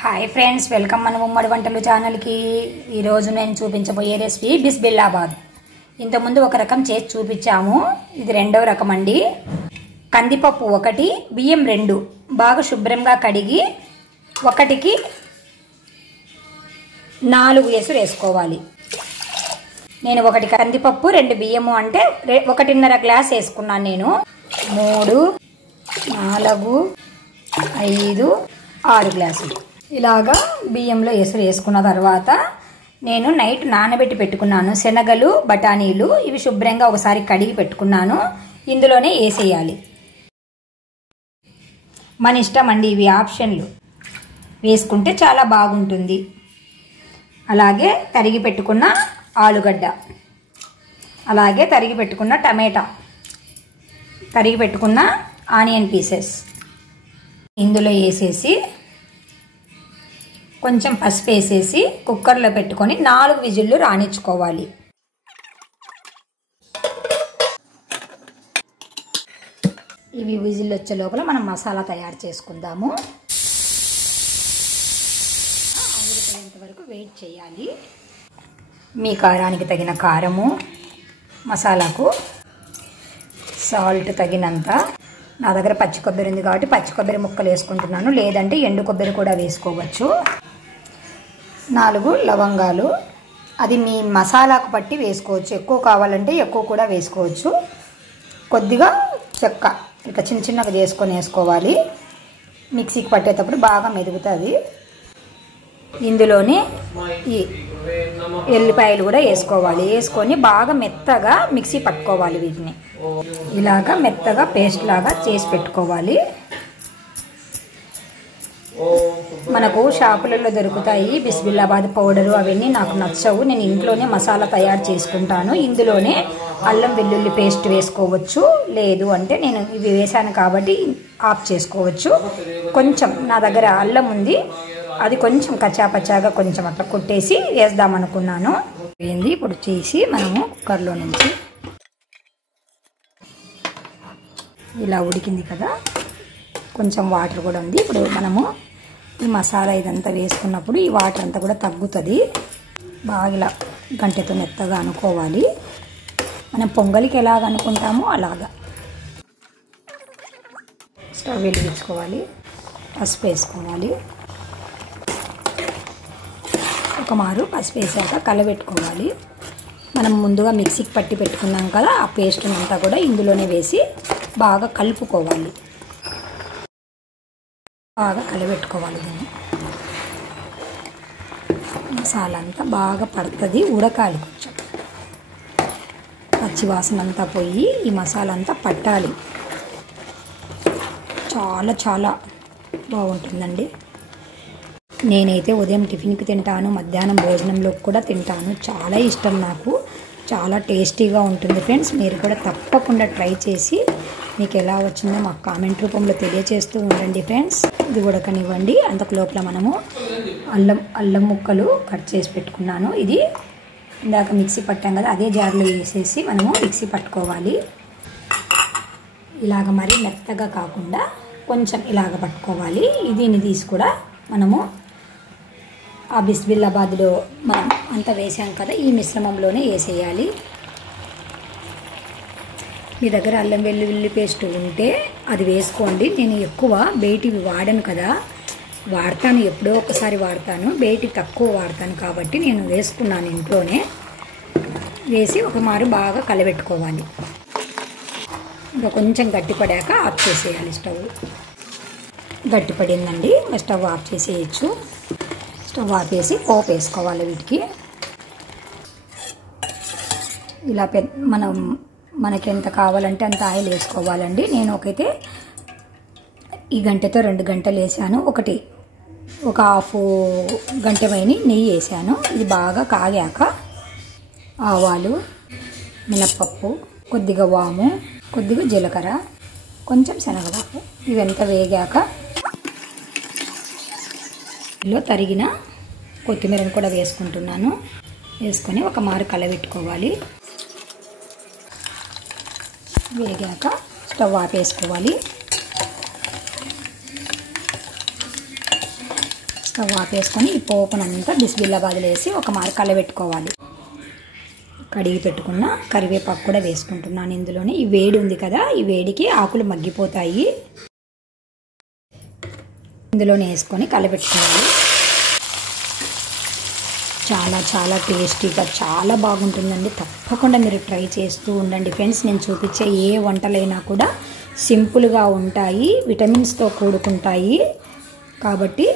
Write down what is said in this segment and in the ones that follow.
Hi friends, welcome మన ఉమ్మడి వంటలు ఛానల్కి. ఈరోజు నేను చూపించబోయే రెసిపీ బిస్బిల్లాబాద్. ఇంతకుముందు ఒక రకం చేసి చూపించాము, ఇది రెండవ రకం అండి. కందిపప్పు 1, బియ్యం 2 బాగా శుభ్రంగా కడిగి 1కి 4 ఎసురు వేసుకోవాలి. నేను 1 కందిపప్పు 2 బియ్యము అంటే 1.5 గ్లాస్ వేసుకున్నాను. నేను 3, 4, 5, 6 గ్లాసులు ఇలాగా బియ్యంలో ఎసురు వేసుకున్న తర్వాత నేను నైట్ నానబెట్టి పెట్టుకున్నాను శనగలు, బఠానీలు. ఇవి శుభ్రంగా ఒకసారి కడిగి పెట్టుకున్నాను. ఇందులోనే వేసేయాలి. మన ఇష్టం అండి, ఇవి ఆప్షన్లు. వేసుకుంటే చాలా బాగుంటుంది. అలాగే తరిగి పెట్టుకున్న ఆలుగడ్డ, అలాగే తరిగి పెట్టుకున్న టమాటా, తరిగి పెట్టుకున్న ఆనియన్ పీసెస్ ఇందులో వేసేసి కొంచెం పసుపు వేసేసి కుక్కర్లో పెట్టుకొని 4 విజిల్లు రానిచ్చుకోవాలి. ఇవి విజిల్ వచ్చే లోపల మనం మసాలా తయారు చేసుకుందాము. ఆవిరిపోయేంత వరకు వెయిట్ చేయాలి. మీ కారానికి తగిన కారము, మసాలాకు సాల్ట్ తగినంత. నా దగ్గర పచ్చి కొబ్బరి ఉంది కాబట్టి పచ్చి కొబ్బరి ముక్కలు వేసుకుంటున్నాను, లేదంటే ఎండు కొబ్బరి కూడా వేసుకోవచ్చు. 4 లవంగాలు, అది మీ మసాలాకు బట్టి వేసుకోవచ్చు. ఎక్కువ కావాలంటే ఎక్కువ కూడా వేసుకోవచ్చు. కొద్దిగా చెక్క ఇట్లా చిన్న చిన్నగా చేసుకొని వేసుకోవాలి. మిక్సీకి పట్టేటప్పుడు బాగా మెదుగుతుంది. ఇందులోనే ఈ ఎల్లిపాయలు కూడా వేసుకోవాలి. వేసుకొని బాగా మెత్తగా మిక్సీ పట్టుకోవాలి. వీటిని ఇలాగా మెత్తగా పేస్ట్ లాగా చేసి పెట్టుకోవాలి. మనకు షాపులలో దొరుకుతాయి బిస్బిల్లాబాద్ పౌడరు, అవన్నీ నాకు నచ్చవు. నేను ఇంట్లోనే మసాలా తయారు చేసుకుంటాను. ఇందులోనే అల్లం వెల్లుల్లి పేస్ట్ వేసుకోవచ్చు, లేదు అంటే నేను ఇవి వేసాను కాబట్టి ఆఫ్ చేసుకోవచ్చు. కొంచెం నా దగ్గర అల్లం ఉంది, అది కొంచెం కచ్చాపచ్చాగా కొంచెం అట్లా కొట్టేసి వేద్దామనుకున్నాను. ఏంది ఇప్పుడు చేసి మనము కుక్కర్లో నుంచి ఇలా ఉడికింది కదా, కొంచెం వాటర్ కూడా ఉంది. ఇప్పుడు మనము ఈ మసాలా ఇదంతా వేసుకున్నప్పుడు ఈ వాటర్ అంతా కూడా తగ్గుతుంది. బాగా ఇలా గంటెతో మెత్తగా అనుకోవాలి. మనం పొంగలికి ఎలాగ అనుకుంటామో అలాగా. స్టవ్ వెలిగించుకోవాలి, పసుపు వేసుకోవాలి. ఒక మారు పసుపు వేసాక కలబెట్టుకోవాలి. మనం ముందుగా మిక్సీకి పట్టి పెట్టుకున్నాం కదా, ఆ పేస్ట్ అంతా కూడా ఇందులోనే వేసి బాగా కలుపుకోవాలి. బాగా కలబెట్టుకోవాలి. దీన్ని మసాలా అంతా బాగా పడుతుంది, ఉడకాలి. కొంచెం పచ్చి వాసన అంతా పోయి ఈ మసాలా అంతా పట్టాలి. చాలా చాలా బాగుంటుందండి. నేనైతే ఉదయం టిఫిన్కి తింటాను, మధ్యాహ్నం భోజనంలో కూడా తింటాను. చాలా ఇష్టం నాకు, చాలా టేస్టీగా ఉంటుంది ఫ్రెండ్స్. మీరు కూడా తప్పకుండా ట్రై చేసి మీకు ఎలా వచ్చిందో మాకు కామెంట్ రూపంలో తెలియచేస్తూ ఉండండి ఫ్రెండ్స్. ఇది ఉడకనివ్వండి. అంతకు లోపల మనము అల్లం ముక్కలు కట్ చేసి పెట్టుకున్నాను. ఇది ఇందాక మిక్సీ పట్టాం కదా, అదే జార్లో వేసేసి మనము మిక్సీ పట్టుకోవాలి. ఇలాగ మరీ మెత్తగా కాకుండా కొంచెం ఇలాగ పట్టుకోవాలి. దీన్ని తీసి కూడా మనము ఆ బిస్బిల్లాబాద్లో మనం అంతా వేసాం కదా, ఈ మిశ్రమంలోనే వేసేయాలి. మీ దగ్గర అల్లం వెల్లుల్లి పేస్ట్ ఉంటే అది వేసుకోండి. నేను ఎక్కువ బయటివి వాడను కదా, వాడతాను ఎప్పుడో ఒకసారి వాడతాను, బయటికి తక్కువ వాడతాను కాబట్టి నేను వేసుకున్నాను ఇంట్లోనే. వేసి ఒక మారు బాగా కలబెట్టుకోవాలి. ఇంకా కొంచెం గట్టిపడాక ఆఫ్ చేసేయాలి స్టవ్. గట్టిపడిందండి, స్టవ్ ఆఫ్ చేసేయచ్చు. స్టవ్ ఆఫ్ చేసి పోపు వేసుకోవాలి. వీటికి ఇలా మనకి ఎంత కావాలంటే అంత ఆయిల్ వేసుకోవాలండి. నేను ఒకైతే ఈ గంటతో 2 గంటలు వేసాను. ఒక హాఫ్ గంట పైన నెయ్యి వేసాను. ఇది బాగా కాగాక ఆవాలు, మినప్పప్పు, కొద్దిగా వాము, కొద్దిగా జీలకర్ర, కొంచెం శనగపప్పు ఇవంతా వేగాక ఇందులో తరిగిన కొత్తిమీరను కూడా వేసుకుంటున్నాను. వేసుకొని ఒక మారు కలబెట్టుకోవాలి. వేగాక స్టవ్ ఆపేసుకోవాలి. స్టవ్ ఆపేసుకొని ఈ పోపునంతా బిస్మిల్లాబాద్లో వేసి ఒక మారు కలబెట్టుకోవాలి. కడిగి పెట్టుకున్న కరివేపాకు కూడా వేసుకుంటున్నాను ఇందులోనే. ఈ వేడి ఉంది కదా, ఈ వేడికి ఆకులు మగ్గిపోతాయి. ఇందులోనే వేసుకొని కలబెట్టుకోవాలి. చాలా చాలా టేస్టీగా చాలా బాగుంటుందండి. తప్పకుండా మీరు ట్రై చేస్తూ ఉండండి ఫ్రెండ్స్. నేను చూపించే ఏ వంటలైనా కూడా సింపుల్గా ఉంటాయి, విటమిన్స్తో కూడుకుంటాయి. కాబట్టి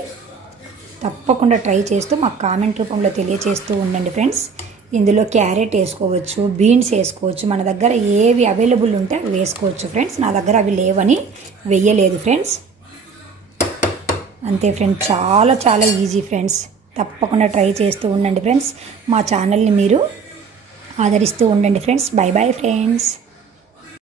తప్పకుండా ట్రై చేస్తూ మాకు కామెంట్ రూపంలో తెలియచేస్తూ ఉండండి ఫ్రెండ్స్. ఇందులో క్యారెట్ వేసుకోవచ్చు, బీన్స్ వేసుకోవచ్చు, మన దగ్గర ఏవి అవైలబుల్ ఉంటే అవి వేసుకోవచ్చు ఫ్రెండ్స్. నా దగ్గర అవి లేవని వెయ్యలేదు ఫ్రెండ్స్. అంతే ఫ్రెండ్స్, చాలా చాలా ఈజీ ఫ్రెండ్స్. తప్పకుండా ట్రై చేస్తూ ఉండండి ఫ్రెండ్స్. మా ఛానల్ని మీరు ఆదరిస్తూ ఉండండి ఫ్రెండ్స్. By bye friends.